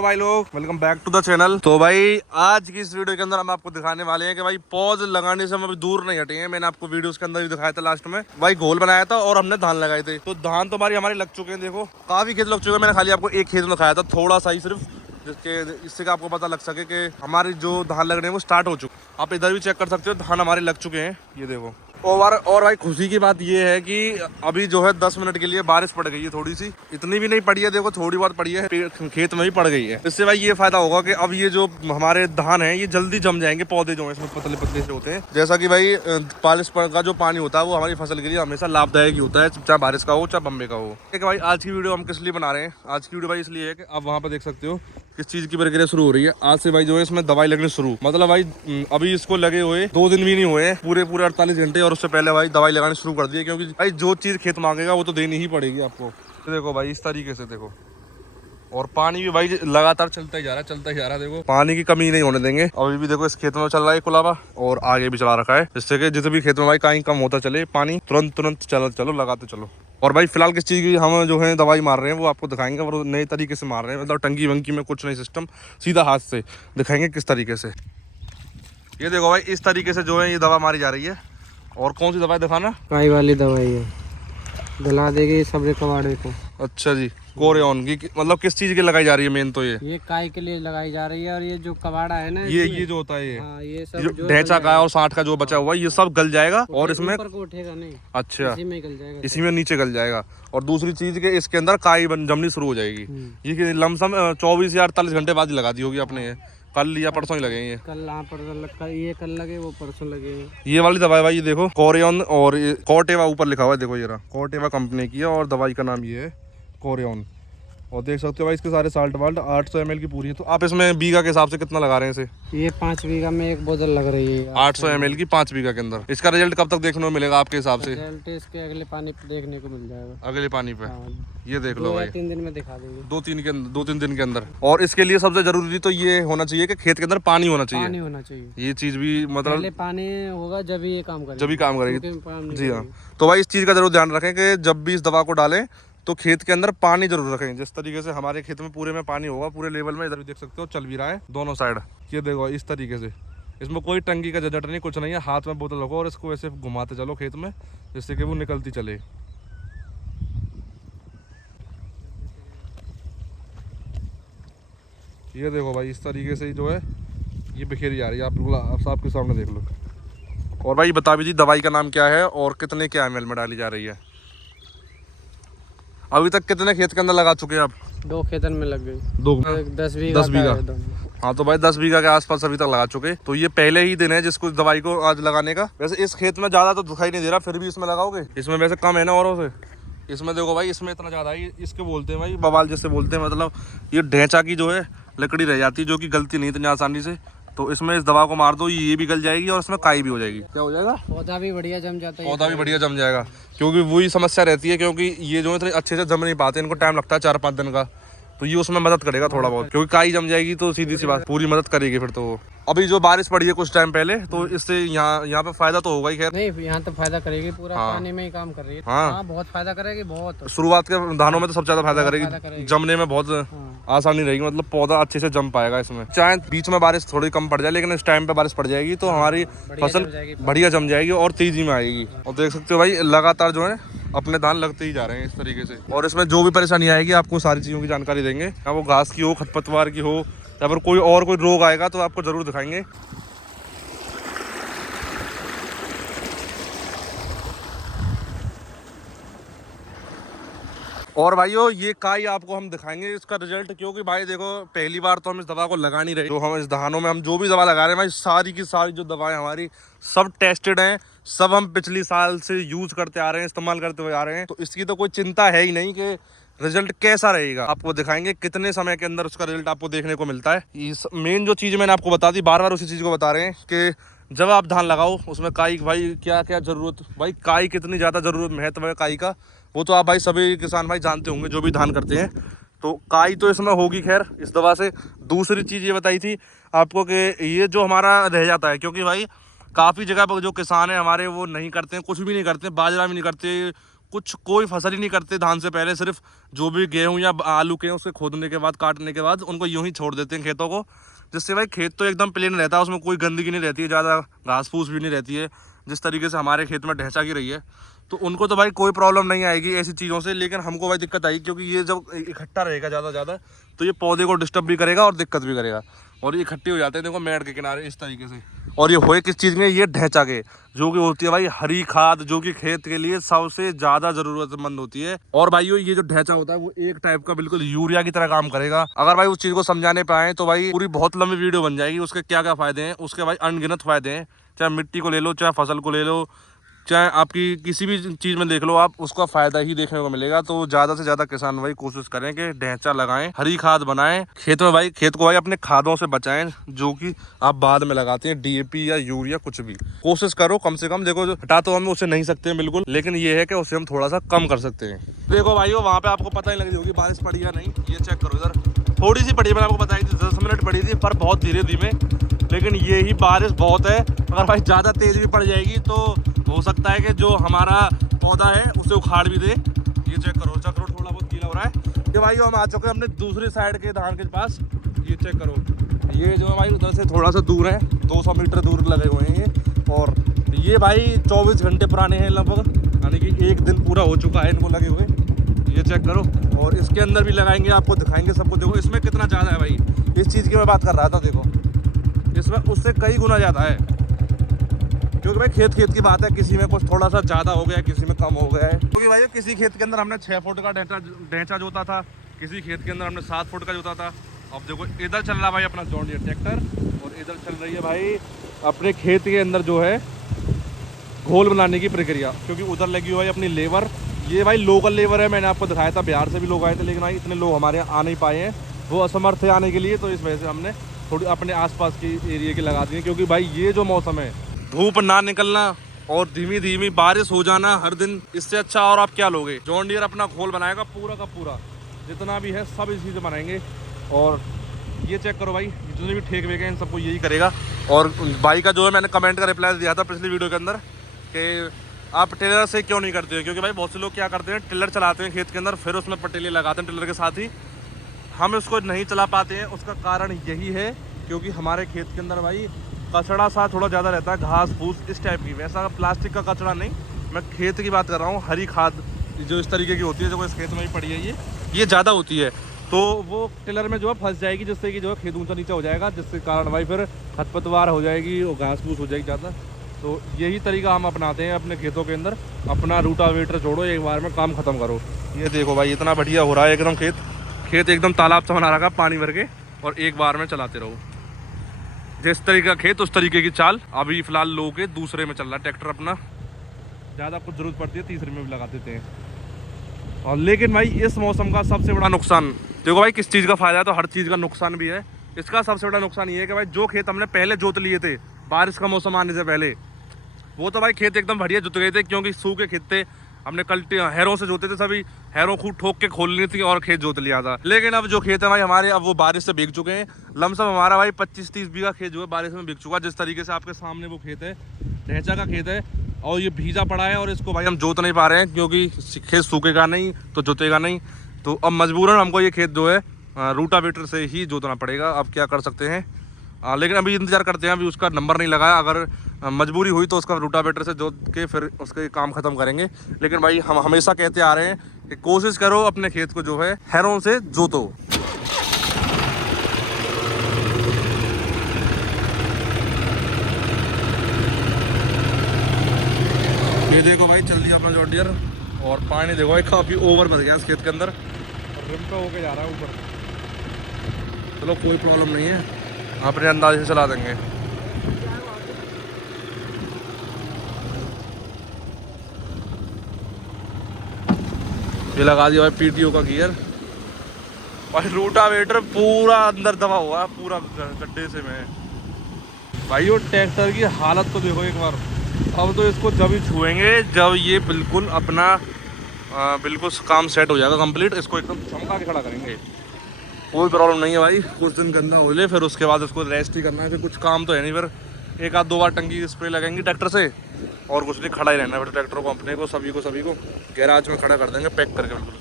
तो भाई लोग welcome back to the channel. तो भाई आज की इस वीडियो के अंदर हम आपको दिखाने वाले हैं कि भाई पौध लगाने से हम अभी दूर नहीं हटे हैं। मैंने आपको वीडियोस के अंदर भी दिखाया था लास्ट में, भाई घोल बनाया था और हमने धान लगाए थे। तो धान तो हमारे लग चुके हैं, देखो काफी खेत लग चुके हैं। मैंने खाली आपको एक खेत में दिखाया था, थोड़ा सा ही सिर्फ, जिसके इससे आपको पता लग सके कि हमारी जो धान लग रहे हैं वो स्टार्ट हो चुके। आप इधर भी चेक कर सकते हो, धान हमारे लग चुके हैं, ये देखो। और भाई खुशी की बात ये है कि अभी जो है 10 मिनट के लिए बारिश पड़ गई है, थोड़ी सी, इतनी भी नहीं पड़ी है, देखो थोड़ी बहुत पड़ी है, खेत में भी पड़ गई है। इससे भाई ये फायदा होगा कि अब ये जो हमारे धान है ये जल्दी जम जाएंगे। पौधे जो है इसमें पतले पतले से होते हैं, जैसा कि भाई बारिश का जो पानी होता है वो हमारी फसल के लिए हमेशा लाभदायक ही होता है, चाहे बारिश का हो चाहे बम्बे का हो। ठीक है भाई, आज की वीडियो हम किस लिए बना रहे हैं? आज की वीडियो भाई इसलिए है कि आप वहाँ पर देख सकते हो किस चीज की प्रक्रिया शुरू हो रही है। आज से भाई जो है इसमें दवाई लगनी शुरू, मतलब भाई अभी इसको लगे हुए 2 दिन भी नहीं हुए, पूरे 48 घंटे, और उससे पहले भाई दवाई लगानी शुरू कर दी है। क्योंकि भाई जो चीज खेत मांगेगा वो तो देनी ही पड़ेगी आपको। तो देखो भाई इस तरीके से देखो, और पानी भी भाई लगातार चलता ही जा रहा है, देखो पानी की कमी नहीं होने देंगे। अभी भी देखो इस खेत में चल रहा है कुलाबा, और आगे भी चला रखा है, जिससे कि जितने भी खेत में भाई कहीं कम होता चले पानी, तुरंत चलो लगाते चलो। और भाई फिलहाल किस चीज़ की हम जो है दवाई मार रहे हैं वो आपको दिखाएंगे, और नए तरीके से मार रहे हैं, मतलब टंकी वंकी में कुछ नहीं, सिस्टम सीधा हाथ से दिखाएंगे किस तरीके से। ये देखो भाई इस तरीके से जो है ये दवा मारी जा रही है। और कौन सी दवाई दिखाना? काई वाली दवाई है, गला देगी सब कबाड़े को। अच्छा जी, कोरियन की मतलब किस चीज की लगाई जा रही है? मेन तो ये काई के लिए लगाई जा रही है, और ये जो कबाड़ा है ना, ये जो होता है ये सब जो ढेंचा का और 60 का जो बचा हुआ है ये सब गल जाएगा, और इसमें ऊपर को उठेगा नहीं। अच्छा, इसी में गल जाएगा, इसी में नीचे गल जाएगा। और दूसरी चीज के इसके अंदर काई जमनी शुरू हो जाएगी। ये लमसम 24 या 48 घंटे बाद ही लगा दी होगी आपने, ये कल या परसों ही लगेंगे। ये कल लगे, वो परसों लगे। ये वाली दवाई भाई ये देखो कोरियन, और कोटेवा ऊपर लिखा हुआ है, देखो ये रहा, कोटेवा कंपनी की है, और दवाई का नाम ये है कोरियन। और देख सकते हो भाई इसके सारे साल्ट वाल्ट 800 ml की पूरी है। तो आप इसमें बीघा के हिसाब से कितना लगा रहे हैं इसे? ये 5 बीघा में एक बोतल लग रही है, 800 ml की 5 बीघा के अंदर। इसका रिजल्ट कब तक देखने को मिलेगा आपके हिसाब से? रिजल्ट इसके अगले पानी पे देखने को मिल जाएगा। अगले पानी पे? ये देख लो भाई 2-3 दिन में दिखा देंगे। 2-3 दिन के अंदर। और इसके लिए सबसे जरूरी तो ये होना चाहिए कि खेत के अंदर पानी होना चाहिए। ये चीज भी मतलब पहले पानी होगा जब ये काम करेगी, जब ही काम करेगी। जी हाँ, तो भाई इस चीज का जरूर ध्यान रखें कि जब भी इस दवा को डालें तो खेत के अंदर पानी जरूर रखें। जिस तरीके से हमारे खेत में पूरे में पानी होगा, पूरे लेवल में, इधर भी देख सकते हो चल भी रहा है दोनों साइड। ये देखो इस तरीके से, इसमें कोई टंकी का झंझट नहीं, कुछ नहीं है। हाथ में बोतल रखो और इसको ऐसे घुमाते चलो खेत में, जिससे कि वो निकलती चले। ये देखो भाई इस तरीके से जो है ये बिखेरी जा रही है, आप बिल्कुल आप आपके सामने देख लो। और भाई बता भी दी दवाई का नाम क्या है और कितने के ml में डाली जा रही है? अभी तक कितने खेत के अंदर लगा चुके हैं आप? 2 खेतन में लग गई, 10 बीघा। हाँ, तो भाई 10 बीघा के आसपास अभी तक लगा चुके। तो ये पहले ही दिन है जिसको दवाई को आज लगाने का। वैसे इस खेत में ज्यादा तो दिखाई नहीं दे रहा, फिर भी इसमें लगाओगे? इसमें वैसे कम है ना औरों से। इसमें देखो भाई इसमें इतना ज्यादा है, इसके बोलते हैं भाई बवाल जैसे बोलते हैं, मतलब ये ढेंचा की जो है लकड़ी रह जाती है, जो कि गलती नहीं इतनी आसानी से। तो इसमें इस दवा को मार दो, ये भी गल जाएगी और इसमें काई भी हो जाएगी। क्या हो जाएगा? पौधा भी बढ़िया जम जाता है। पौधा भी बढ़िया जम जाएगा, क्योंकि वही समस्या रहती है, क्योंकि ये जो है अच्छे से जम नहीं पाते, इनको टाइम लगता है 4-5 दिन का। तो ये उसमें मदद करेगा थोड़ा बहुत, क्योंकि काई जम जाएगी तो सीधी सी बात पूरी मदद करेगी फिर तो। अभी जो बारिश पड़ी है कुछ टाइम पहले, तो इससे यहाँ पे फायदा तो होगा ही। खैर नहीं, यहाँ तो फायदा करेगी, पूरा पानी में ही काम कर रही है। हाँ, बहुत फायदा करेगी, बहुत। शुरुआत के धानों में तो सबसे ज्यादा फायदा करेगी, जमने में बहुत आसानी रहेगी, मतलब पौधा अच्छे से जम पाएगा इसमें। चाहे बीच में बारिश थोड़ी कम पड़ जाए, लेकिन इस टाइम पे बारिश पड़ जाएगी तो हमारी फसल बढ़िया जम जाएगी और तेजी में आएगी। और देख सकते हो भाई लगातार जो है अपने धान लगते ही जा रहे हैं इस तरीके से। और इसमें जो भी परेशानी आएगी आपको सारी चीज़ों की जानकारी देंगे, या वो घास की हो, खरपतवार की हो, या फिर कोई रोग आएगा तो आपको जरूर दिखाएंगे। और भाइयों ये काई आपको हम दिखाएंगे इसका रिजल्ट, क्योंकि भाई देखो पहली बार तो हम इस दवा को लगा नहीं रहे। तो हम इस धानों में हम जो भी दवा लगा रहे हैं भाई, सारी की सारी जो दवाएं हमारी सब टेस्टेड हैं, सब हम पिछली साल से यूज करते आ रहे हैं, इस्तेमाल करते हुए आ रहे हैं। तो इसकी तो कोई चिंता है ही नहीं कि रिजल्ट कैसा रहेगा। आपको दिखाएंगे कितने समय के अंदर उसका रिजल्ट आपको देखने को मिलता है। इस मेन जो चीज़ मैंने आपको बता दी, बार बार उसी चीज़ को बता रहे हैं कि जब आप धान लगाओ उसमें काई भाई क्या क्या जरूरत, भाई काई कितनी ज़्यादा जरूरत, महत्व है काई का, वो तो आप भाई सभी किसान भाई जानते होंगे जो भी धान करते हैं। तो काई तो इसमें होगी खैर इस दवा से। दूसरी चीज़ ये बताई थी आपको कि ये जो हमारा रह जाता है, क्योंकि भाई काफ़ी जगह पर जो किसान है हमारे वो नहीं करते हैं, कुछ भी नहीं करते, बाजरा भी नहीं करते, कुछ कोई फसल ही नहीं करते धान से पहले, सिर्फ जो भी गेहूं या आलू के हैं उसके खोदने के बाद, काटने के बाद उनको यूं ही छोड़ देते हैं खेतों को, जिससे भाई खेत तो एकदम प्लेन रहता है, उसमें कोई गंदगी नहीं रहती है, ज़्यादा घास फूस भी नहीं रहती है, जिस तरीके से हमारे खेत में ढैंचा की रही है। तो उनको तो भाई कोई प्रॉब्लम नहीं आएगी ऐसी चीज़ों से, लेकिन हमको भाई दिक्कत आएगी, क्योंकि ये जब इकट्ठा रहेगा ज़्यादा तो ये पौधे को डिस्टर्ब भी करेगा और दिक्कत भी करेगा। और ये इकट्ठे हो जाते हैं देखो मेड़ के किनारे इस तरीके से। और ये होए किस चीज़ में, ये ढैंचा के, जो कि होती है भाई हरी खाद, जो कि खेत के लिए सबसे ज़्यादा ज़रूरतमंद होती है। और भाई ये जो ढैंचा होता है वो एक टाइप का बिल्कुल यूरिया की तरह काम करेगा। अगर भाई उस चीज़ को समझाने पाए तो भाई पूरी बहुत लंबी वीडियो बन जाएगी। उसके क्या क्या फ़ायदे हैं, उसके भाई अनगिनत फ़ायदे हैं, चाहे मिट्टी को ले लो, चाहे फसल को ले लो, चाहे आपकी किसी भी चीज़ में देख लो आप, उसका फ़ायदा ही देखने को मिलेगा। तो ज़्यादा से ज़्यादा किसान भाई कोशिश करें कि ढैंचा लगाएं, हरी खाद बनाएं खेत में भाई, खेत को भाई अपने खादों से बचाएं जो कि आप बाद में लगाते हैं, डीएपी या यूरिया कुछ भी। कोशिश करो कम से कम, देखो हटा तो हम उसे नहीं सकते हैं बिल्कुल, लेकिन ये है कि उसे हम थोड़ा सा कम कर सकते हैं। देखो भाई वहाँ पे आपको पता ही लग रही होगी बारिश पड़ी या नहीं, ये चेक करो इधर, थोड़ी सी पड़ी, मैंने आपको बताई थी 10 मिनट पड़ी थी, पर बहुत धीरे धीमे, लेकिन ये ही बारिश बहुत है। अगर भाई ज़्यादा तेज़ भी पड़ जाएगी तो हो सकता है कि जो हमारा पौधा है उसे उखाड़ भी दे। ये चेक करो थोड़ा बहुत गीला हो रहा है। ये भाई हम आ चुके हैं अपने दूसरी साइड के धान के पास, ये चेक करो, ये जो है भाई उधर से थोड़ा सा दूर है, 200 मीटर दूर लगे हुए हैं ये। और ये भाई 24 घंटे पुराने हैं लगभग, यानी कि एक दिन पूरा हो चुका है इनको लगे हुए, ये चेक करो। और इसके अंदर भी लगाएंगे, आपको दिखाएंगे सबको। देखो इसमें कितना ज़्यादा है भाई, इस चीज़ की मैं बात कर रहा था, देखो इसमें उससे कई गुना ज़्यादा है, क्योंकि भाई खेत की बात है, किसी में कुछ थोड़ा सा ज़्यादा हो गया, किसी में कम हो गया है। क्योंकि भाई किसी खेत के अंदर हमने 6 फुट का ढैंचा जोता था, किसी खेत के अंदर हमने 7 फुट का जोता था। अब देखो इधर चल रहा भाई अपना जॉन डीयर ट्रैक्टर, और इधर चल रही है भाई अपने खेत के अंदर जो है घोल बनाने की प्रक्रिया, क्योंकि उधर लगी हुई है अपनी लेबर। ये भाई लोकल लेबर है, मैंने आपको दिखाया था, बिहार से भी लोग आए थे, लेकिन भाई इतने लोग हमारे यहाँ आ नहीं पाए हैं, वो असमर्थ थे आने के लिए, तो इस वजह से हमने थोड़ी अपने आसपास की एरिया की लगा दी है। क्योंकि भाई ये जो मौसम है, धूप ना निकलना और धीमी धीमी बारिश हो जाना हर दिन, इससे अच्छा और आप क्या लोगे। जॉन डीयर अपना घोल बनाएगा पूरा का पूरा, जितना भी है सब इसी से बनाएंगे। और ये चेक करो भाई, जितने भी ठेके वेके हैं इन सबको यही करेगा। और भाई का जो है मैंने कमेंट का रिप्लाई दिया था पिछली वीडियो के अंदर कि आप टेलर से क्यों नहीं करते हो, क्योंकि भाई बहुत से लोग क्या करते हैं, टिलर चलाते हैं खेत के अंदर, फिर उसमें पटेले लगाते हैं टिलर के साथ ही। हम इसको नहीं चला पाते हैं, उसका कारण यही है क्योंकि हमारे खेत के अंदर भाई कचड़ा सा थोड़ा ज़्यादा रहता है, घास फूस इस टाइप की, वैसा प्लास्टिक का कचड़ा नहीं, मैं खेत की बात कर रहा हूँ। हरी खाद जो इस तरीके की होती है, जो इस खेत में ही पड़ी है, ये ज़्यादा होती है, तो वो टिलर में जो है फंस जाएगी, जिससे कि जो है खेत ऊंचा नीचा हो जाएगा, जिसके कारण भाई फिर खरपतवार हो जाएगी और घास फूस हो जाएगी ज़्यादा। तो यही तरीका हम अपनाते हैं अपने खेतों के अंदर, अपना रूटावेटर छोड़ो, एक बार में काम ख़त्म करो। ये देखो भाई इतना बढ़िया हो रहा है एकदम, खेत एकदम तालाब सा बना रखा पानी भर के, और एक बार में चलाते रहो। जिस तरीके का खेत उस तरीके की चाल। अभी फिलहाल लोगों के दूसरे में चल रहा है ट्रैक्टर अपना, ज़्यादा कुछ ज़रूरत पड़ती है तीसरे में भी लगा देते हैं। और लेकिन भाई इस मौसम का सबसे बड़ा नुकसान, देखो भाई किस चीज़ का फ़ायदा है तो हर चीज़ का नुकसान भी है। इसका सबसे बड़ा नुकसान ये है कि भाई जो खेत हमने पहले जोत लिए थे बारिश का मौसम आने से पहले, वो तो भाई खेत एकदम बढ़िया जुत गए थे, क्योंकि सूखे खेत थे, हमने हैरों से जोते थे, सभी हैरों खूब ठोक के खोलनी थी और खेत जोत लिया था। लेकिन अब जो खेत है भाई हमारे, अब वो बारिश से भीग चुके हैं। लमसम हमारा भाई 25-30 बीघा खेत जो है बारिश में भीग चुका है। जिस तरीके से आपके सामने वो खेत है, ढैंचा का खेत है, और ये भीजा पड़ा है, और इसको भाई हम जोत नहीं पा रहे हैं क्योंकि खेत सूखेगा नहीं तो जोतेगा नहीं। तो अब मजबूरन हमको ये खेत जो है रूटावेटर से ही जोतना पड़ेगा। अब क्या कर सकते हैं, लेकिन अभी इंतज़ार करते हैं, अभी उसका नंबर नहीं लगाया। अगर मजबूरी हुई तो उसका रूटावेटर से जोत के फिर उसके काम ख़त्म करेंगे। लेकिन भाई हम हमेशा कहते आ रहे हैं कि कोशिश करो अपने खेत को जो है हैरों से जोतो। ये देखो भाई चल दिया अपना जॉन डीयर, और पानी देखो भाई काफ़ी ओवर भर गया इस खेत के अंदर, और रिम पे होके जा रहा है ऊपर। चलो कोई प्रॉब्लम नहीं है, अपने अंदाज से चला देंगे। ये लगा दिया भाई पीटीओ का गियर, और रूटावेटर पूरा अंदर दबा हुआ है, पूरा गड्ढे से में। भाई वो ट्रैक्टर की हालत तो देखो एक बार। अब तो इसको जब ही छुएंगे जब ये बिल्कुल अपना बिल्कुल काम सेट हो जाएगा कंप्लीट, इसको एकदम चमका के खड़ा करेंगे। कोई प्रॉब्लम नहीं है भाई, कुछ दिन गंदा हो ले, फिर उसके बाद उसको रेस्ट ही करना है, फिर कुछ काम तो है नहीं, फिर एक आध 2 बार टंकी स्प्रे लगाएंगे ट्रैक्टर से और कुछ नहीं, खड़ा ही रहना है ट्रैक्टर को अपने को, सभी को गैराज में खड़ा कर देंगे पैक करके बिल्कुल।